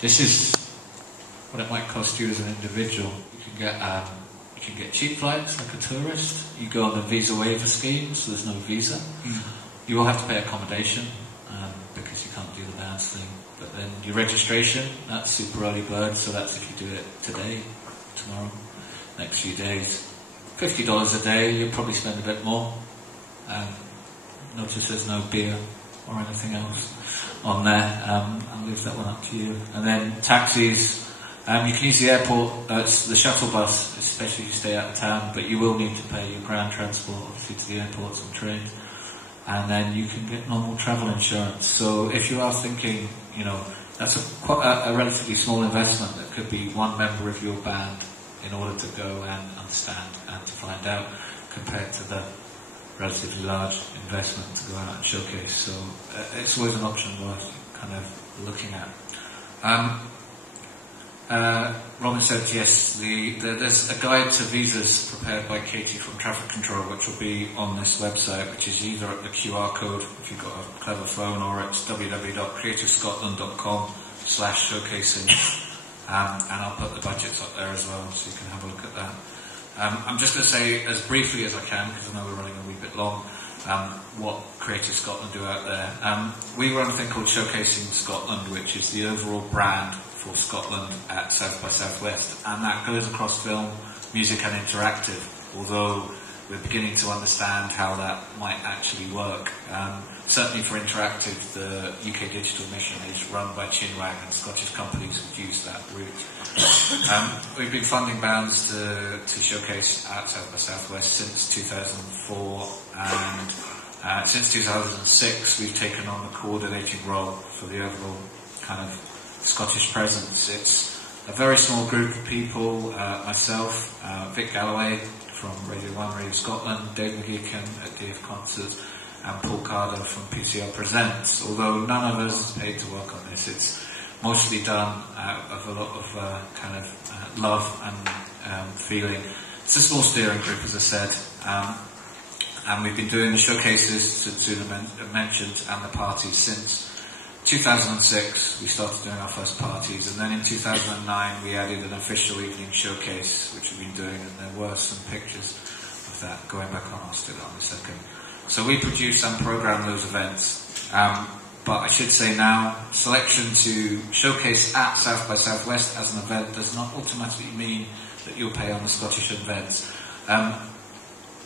This is what it might cost you as an individual. You can get cheap flights like a tourist. You go on the visa waiver scheme, so there's no visa. You will have to pay accommodation because you can't do the bands thing. But then your registration, that's super early bird, so that's if you do it today, tomorrow, next few days. $50 a day, you'll probably spend a bit more. Notice there's no beer or anything else on there. I'll leave that one up to you. And then taxis, you can use the airport, the shuttle bus, especially if you stay out of town, but you will need to pay your ground transport, obviously, to the airports and trains. And then you can get normal travel insurance. So if you are thinking, that's quite a relatively small investment. That could be one member of your band in order to go and understand and to find out, compared to the relatively large investment to go out and showcase. So it's always an option worth kind of looking at. Robin said yes, there's a guide to visas prepared by Katie from Traffic Control, which will be on this website, which is either at the QR code if you've got a clever phone, or it's www.creativescotland.com/showcasing, and I'll put the budgets up there as well, so you can have a look at that. I'm just going to say as briefly as I can, because I know we're running a wee bit long, what Creative Scotland do out there. We run a thing called Showcasing Scotland, which is the overall brand for Scotland at South by Southwest, and that goes across film, music and interactive, although we're beginning to understand how that might actually work. Certainly for interactive, the UK Digital Mission is run by Chinwag, and Scottish companies would use that route. We've been funding bands to showcase at South by Southwest since 2004, and since 2006 we've taken on the coordinating role for the overall kind of Scottish presence. It's a very small group of people, myself, Vic Galloway from Radio 1, Radio Scotland, Dave McGeechan at DF Concerts, and Paul Carter from PCL Presents. Although none of us is paid to work on this, it's mostly done out of a lot of kind of love and feeling. It's a small steering group, as I said, and we've been doing the showcases that Suna mentioned and the parties since 2006. We started doing our first parties, and then in 2009 we added an official evening showcase, which we've been doing, and there were some pictures of that going back on. I'll still on in a second. So we produce and program those events. But I should say now, selection to showcase at South by Southwest as an event does not automatically mean that you'll pay on the Scottish events.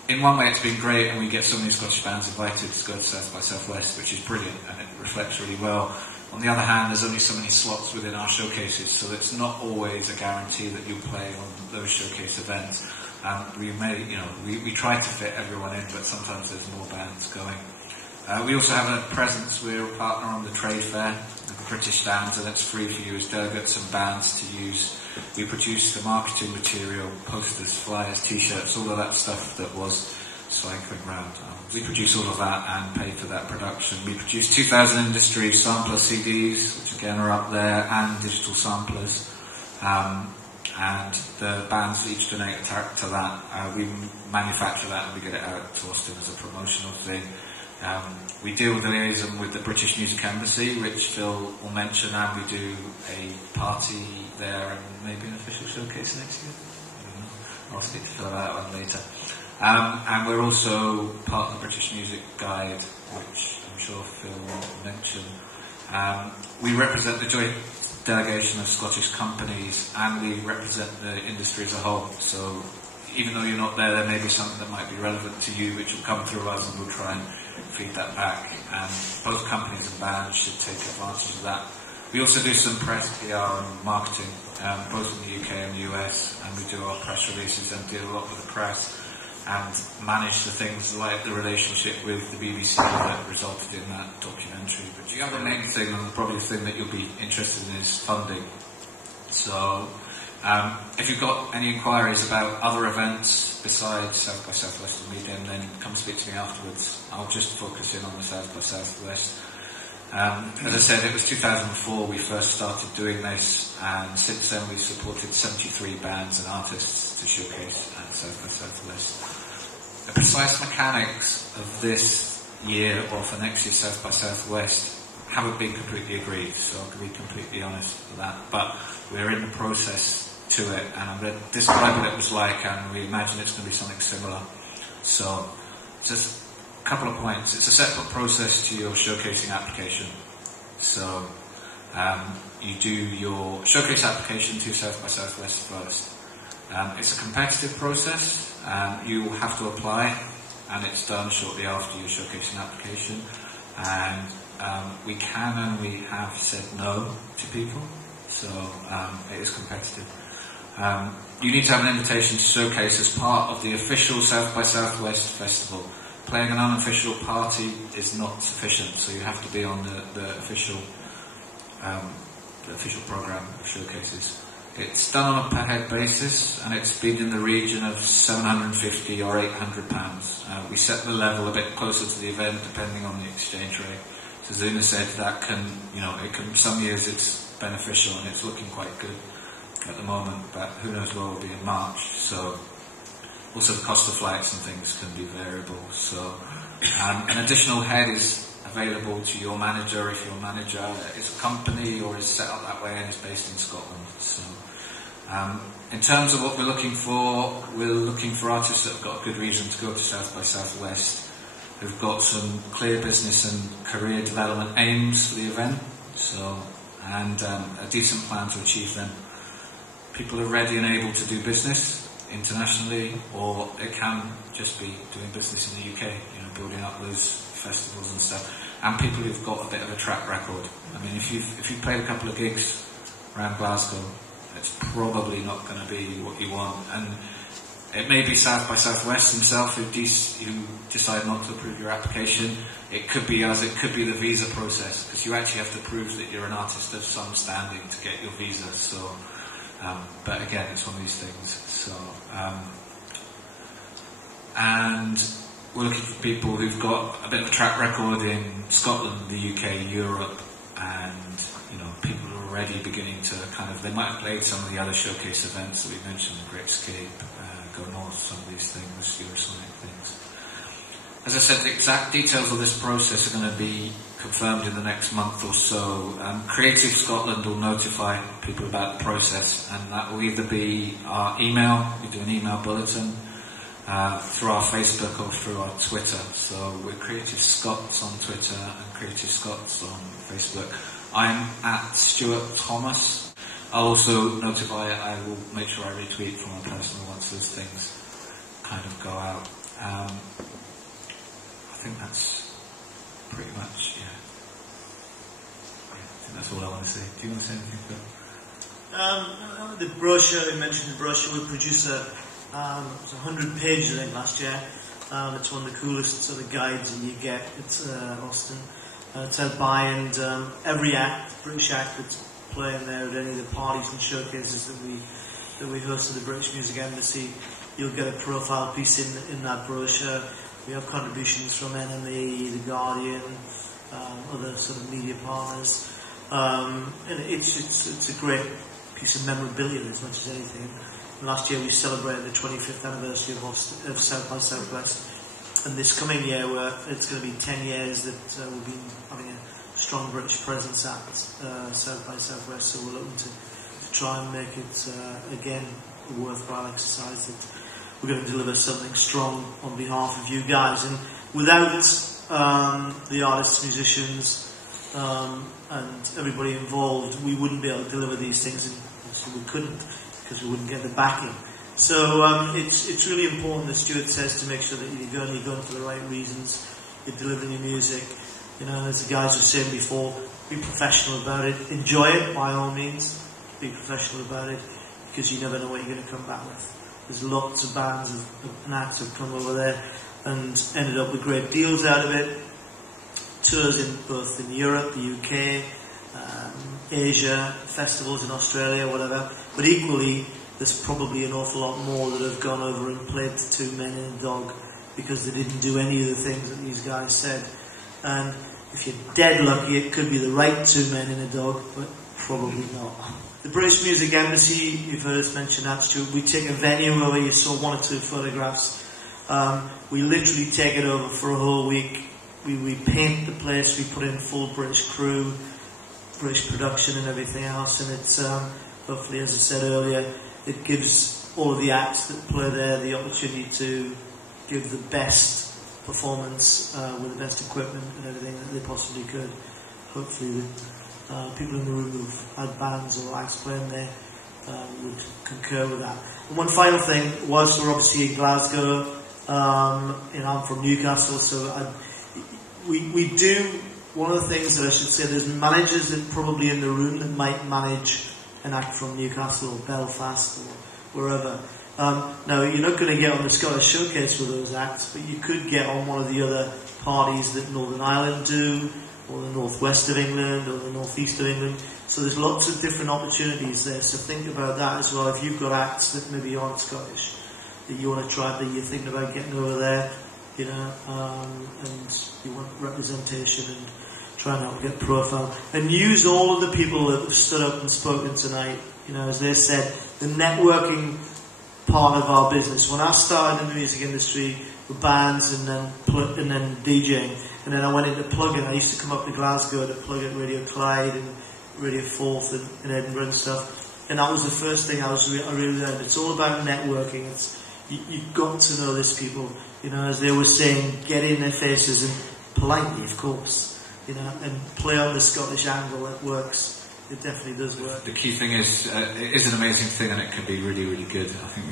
In one way it's been great, and we get so many Scottish bands invited to go to South by Southwest, which is brilliant, and it reflects really well. On the other hand, there's only so many slots within our showcases, so it's not always a guarantee that you'll play on those showcase events. We try to fit everyone in, but sometimes there's more bands going. We also have a presence. We're a partner on the trade fair, the British stands, and it's free for you as delegates and bands to use. We produce the marketing material, posters, flyers, t-shirts, all of that stuff that was cycling around. We produce all of that and pay for that production. We produce 2,000 industry sampler CDs, which again are up there, and digital samplers. And the bands each donate to that. We manufacture that and we get it out to Austin as a promotional thing. We deal with the liaison with the British Music Embassy, which Phil will mention, and we do a party there and maybe an official showcase next year. I don't know. I'll speak to Phil about that one later. And we're also part of the British Music Guide, which I'm sure Phil will mention. We represent the joint delegation of Scottish companies, and we represent the industry as a whole. So even though you're not there, there may be something that might be relevant to you, which will come through us, and we'll try and feed that back. And both companies and bands should take advantage of that. We also do some press, PR and marketing, both in the UK and the US, and we do our press releases and deal a lot with the press and manage the things like the relationship with the BBC that resulted in that documentary. But the other main thing, and probably the thing that you'll be interested in, is funding. So if you've got any inquiries about other events besides South by Southwest and Medium, then come speak to me afterwards. I'll just focus in on the South by Southwest. As I said, it was 2004 we first started doing this, and since then we've supported 73 bands and artists to showcase at South by Southwest. The precise mechanics of this year, or for next year's South by Southwest, haven't been completely agreed, so I'll be completely honest with that. But we're in the process to it, and I'm going to describe what it was like, and we imagine it's going to be something similar. So, just a couple of points. It's a separate process to your showcasing application. So, you do your showcase application to South by Southwest first. It's a competitive process. You will have to apply, and it's done shortly after your showcasing application. And we can and we have said no to people, so it is competitive. You need to have an invitation to showcase as part of the official South by Southwest festival. Playing an unofficial party is not sufficient, so you have to be on the official program of showcases. It's done on a per head basis, and it's been in the region of £750 or £800. We set the level a bit closer to the event, depending on the exchange rate. So Zuna said that some years it's beneficial, and it's looking quite good at the moment, but who knows where we'll be in March. So also the cost of flights and things can be variable. So an additional head is available to your manager if your manager is a company or is set up that way and is based in Scotland. So in terms of what we're looking for artists that have got a good reason to go to South by Southwest, who've got some clear business and career development aims for the event, and a decent plan to achieve them. People are ready and able to do business internationally, or it can just be doing business in the UK, building up those festivals and stuff. And people who've got a bit of a track record. I mean, if you've played a couple of gigs around Glasgow, it's probably not going to be what you want. And it may be South by Southwest themselves who decide not to approve your application. It could be us. It could be the visa process, because you actually have to prove that you're an artist of some standing to get your visa. So. But again, it's one of these things. So, and we're looking for people who've got a bit of a track record in Scotland, the UK, Europe, and people who are already beginning to they might have played some of the other showcase events that we mentioned, the Great Escape, Go North, some of these things, Eurosonic things. As I said, the exact details of this process are going to be confirmed in the next month or so. Creative Scotland will notify people about the process, and that will either be our email, we do an email bulletin, through our Facebook or through our Twitter. So we're Creative Scots on Twitter and Creative Scots on Facebook. I'm at Stuart Thomas. I'll also notify it. I will make sure I retweet from my personal once those things kind of go out. I think that's pretty much, yeah. I think that's all I want to say. Do you want to say anything, Phil? The brochure, you mentioned the brochure. We produced it was 100 pages, I think, last year. It's one of the coolest sort of guides that you get at Austin. It's out by, and every act, British act that's playing there at any of the parties and showcases that we host at the British Music Embassy, you'll get a profile piece in that brochure. We have contributions from NME, The Guardian, other sort of media partners. And it's a great piece of memorabilia as much as anything. And last year we celebrated the 25th anniversary of South by Southwest. And this coming year, it's going to be 10 years that we'll be having a strong British presence at South by Southwest. So we're looking to try and make it, again, a worthwhile exercise that we're going to deliver something strong on behalf of you guys. And without the artists, musicians, and everybody involved, we wouldn't be able to deliver these things, and obviously we couldn't, because we wouldn't get the backing. So it's really important, as Stuart says, to make sure that you're going for the right reasons, you're delivering your music. As the guys have said before, be professional about it, enjoy it by all means, be professional about it, because you never know what you're going to come back with. There's lots of bands and acts have come over there and ended up with great deals out of it. Tours both in Europe, the UK, Asia, festivals in Australia, whatever. But equally, there's probably an awful lot more that have gone over and played to Two Men and a Dog because they didn't do any of the things that these guys said. And if you're dead lucky, it could be the right Two Men and a Dog, but probably not. The British Music Embassy, you've heard us mention that, Stuart. We take a venue where you saw one or two photographs. We literally take it over for a whole week. we paint the place, we put in full British crew, British production and everything else, and it's hopefully, as I said earlier, it gives all of the acts that play there the opportunity to give the best performance with the best equipment and everything that they possibly could. Hopefully the people in the room who've had bands or acts playing there would concur with that. And one final thing, whilst we're obviously in Glasgow, I'm from Newcastle, so we do, one of the things that I should say, there's managers that probably in the room that might manage an act from Newcastle or Belfast or wherever. Now, you're not going to get on the Scottish Showcase with those acts, but you could get on one of the other parties that Northern Ireland do, or the northwest of England, or the northeast of England. So there's lots of different opportunities there, so think about that as well. If you've got acts that maybe aren't Scottish, that you want to try, that you're thinking about getting over there, you know, and you want representation and try and help get profile. And use all of the people that have stood up and spoken tonight. You know, as they said, the networking part of our business. When I started in the music industry with bands and then DJing, and then I went into plugging. I used to come up to Glasgow to plug at Radio Clyde and Radio Forth and Edinburgh and stuff. And that was the first thing I really learned. It's all about networking. You've got to know these people. You know, as they were saying, get in their faces and politely, of course. You know, and play on the Scottish angle. It works. It definitely does work. The key thing is, it is an amazing thing, and it can be really, really good. I think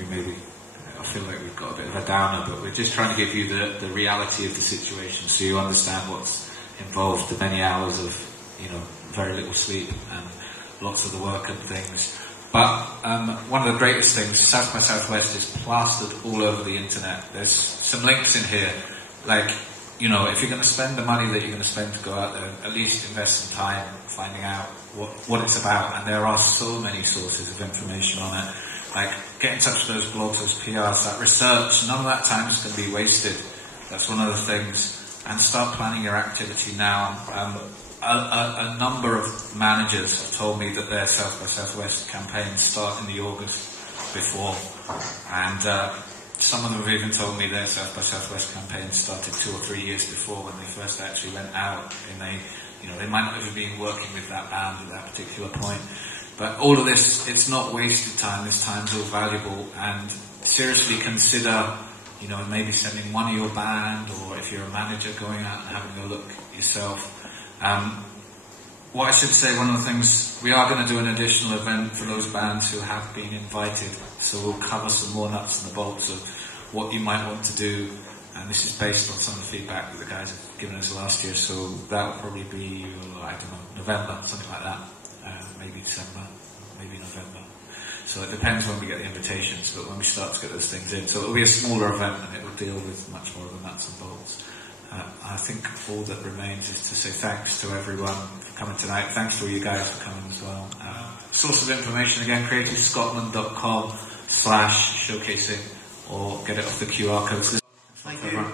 I feel like we've got a bit of a downer, but we're just trying to give you the reality of the situation, so you understand what's involved, the many hours of, you know, very little sleep and lots of the work and things. But one of the greatest things, South by Southwest is plastered all over the internet. There's some links in here, like, you know, if you're going to spend the money that you're going to spend to go out there, at least invest some time finding out what it's about. And there are so many sources of information on it. Like, get in touch with those blogs, those PRs, that research. None of that time is going to be wasted. That's one of the things. And start planning your activity now. A number of managers have told me that their South by Southwest campaigns start in the August before. And some of them have even told me their South by Southwest campaign started 2 or 3 years before when they first actually went out. And they might not have been working with that band at that particular point. But all of this, it's not wasted time. This time's all valuable. And seriously consider, you know, maybe sending one of your band, or if you're a manager, going out and having a look yourself. What I should say, one of the things, we are going to do an additional event for those bands who have been invited, so we'll cover some more nuts and the bolts of what you might want to do, and this is based on some of the feedback that the guys have given us last year, so that will probably be, I don't know, November, something like that, maybe December, maybe November. So it depends when we get the invitations, but when we start to get those things in. So it will be a smaller event, and it will deal with much more of the nuts and bolts. I think all that remains is to say thanks to everyone for coming tonight. Thanks to all you guys for coming as well. Source of information again, creativescotland.com/showcasing, or get it off the QR codes. Thank you.